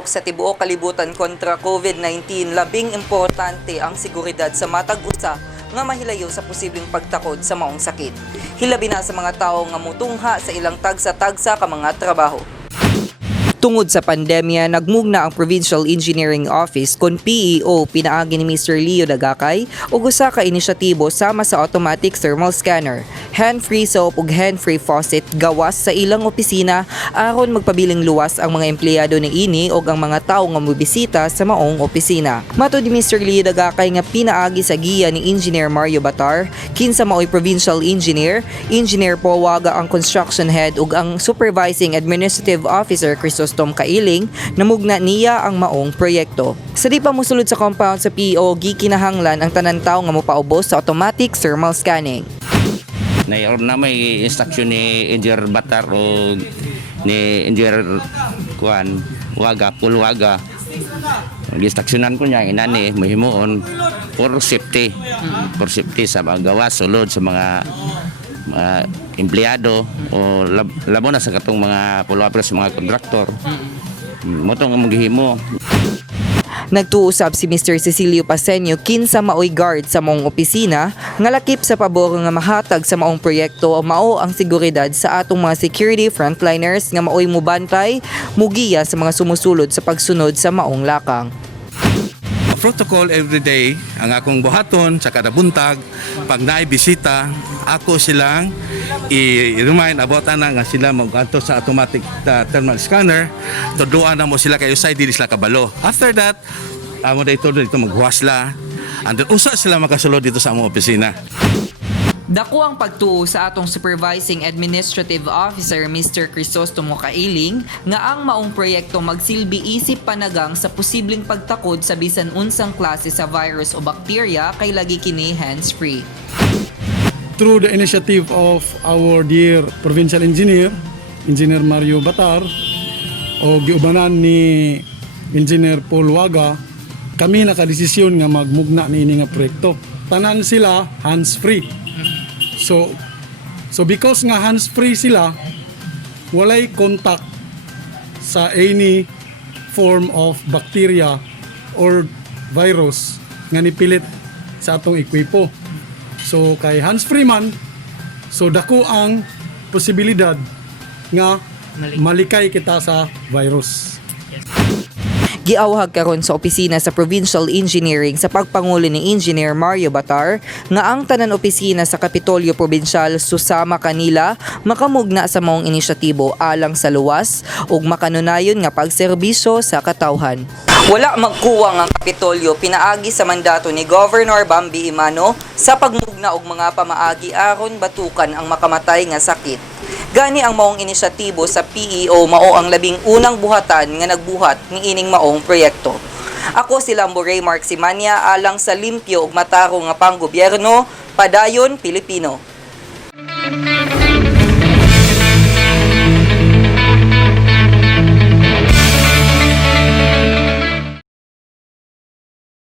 pag-antok sa tibuok kalibutan kontra COVID-19, labing importante ang seguridad sa matag usa nga mahilayo sa posibleng pagtakod sa maong sakit. Hilabi na sa mga tawo nga mutungha sa ilang tagsa-tagsa ka mga trabaho. Tungod sa pandemya, nagmugna ang Provincial Engineering Office kon PEO pinaagi ni Mr. Leo Dagakay ug usa ka inisyatibo sama sa automatic thermal scanner, hand-free soap ug hand-free faucet gawas sa ilang opisina aron magpabiling luwas ang mga empleyado niini ug ang mga tawo nga mobisita sa maong opisina. Matud ni Mr. Leo Dagakay nga pinaagi sa giya ni Engineer Mario Batar, kinsa maoy Provincial Engineer, Engineer Powaga ang Construction Head ug ang Supervising Administrative Officer Tom Kailing, namugna niya ang maong proyekto. Sa di pa musulod sa compound sa PEO, gikinahanglan ang tanan tawo nga mopaubos sa automatic thermal scanning. Na may instruction ni Engineer Batar o ni Engineer Pulwaga. Instructionan ko niya inani mahimuon for safety. For safety sa mga gawas sulod sa mga empleyado o labo na sa katong mga follow-up sa mga kontraktor. Motong ang maghimo. Nagtuusab si Mr. Cecilio Pasenio kinsa maoy guard sa maong opisina nga lakip sa pabor nga mahatag sa maong proyekto o mao ang seguridad sa atong mga security frontliners nga maoy mubantay mugiya sa mga sumusulod sa pagsunod sa maong lakang. Protocol every day ang akong buhaton sa kada buntag pag naay bisita ako silang i-remind about na nga sila magadto sa automatic thermal scanner tuduan na mo sila kayo side dili sila kabalo. After that amo dito maghuwasla and then usa sila makasulod dito sa among opisina. Dako ang pagtuo sa atong Supervising Administrative Officer Mr. Crisostomo Kailing nga ang maong proyekto magsilbi isip panagang sa posibleng pagtakod sa bisan unsang klase sa virus o bakterya kay lagi kini hands-free. Through the initiative of our dear Provincial Engineer, Engineer Mario Batar, o giubanan ni Engineer Pulwaga, kami nakadesisyon nga magmugna niini nga proyekto. Tanan sila hands-free. So because nga hands-free sila, walay contact sa any form of bacteria or virus nga nipilit sa atong ekwipo. So kay hands-free man, so dako ang posibilidad nga malikay kita sa virus. Giawhag karon sa opisina sa Provincial Engineering sa pagpangulo ni Engineer Mario Batar nga ang tanan opisina sa Kapitolyo Provincial susama kanila makamugna sa maong inisyatibo alang sa luwas ug makanunayon nga pagserbisyo sa katawhan. Wala magkuwang ang Kapitolyo pinaagi sa mandato ni Governor Bambi Imano sa pagmugna og mga pamaagi aron batukan ang makamatay nga sakit. Gani ang maong inisyatibo sa PEO mao ang labing unang buhatan nga nagbuhat ng ining maong proyekto. Ako si Lambo Ray Mark Simania alang sa limpyo ug matarong nga panggobyerno, padayon Pilipino.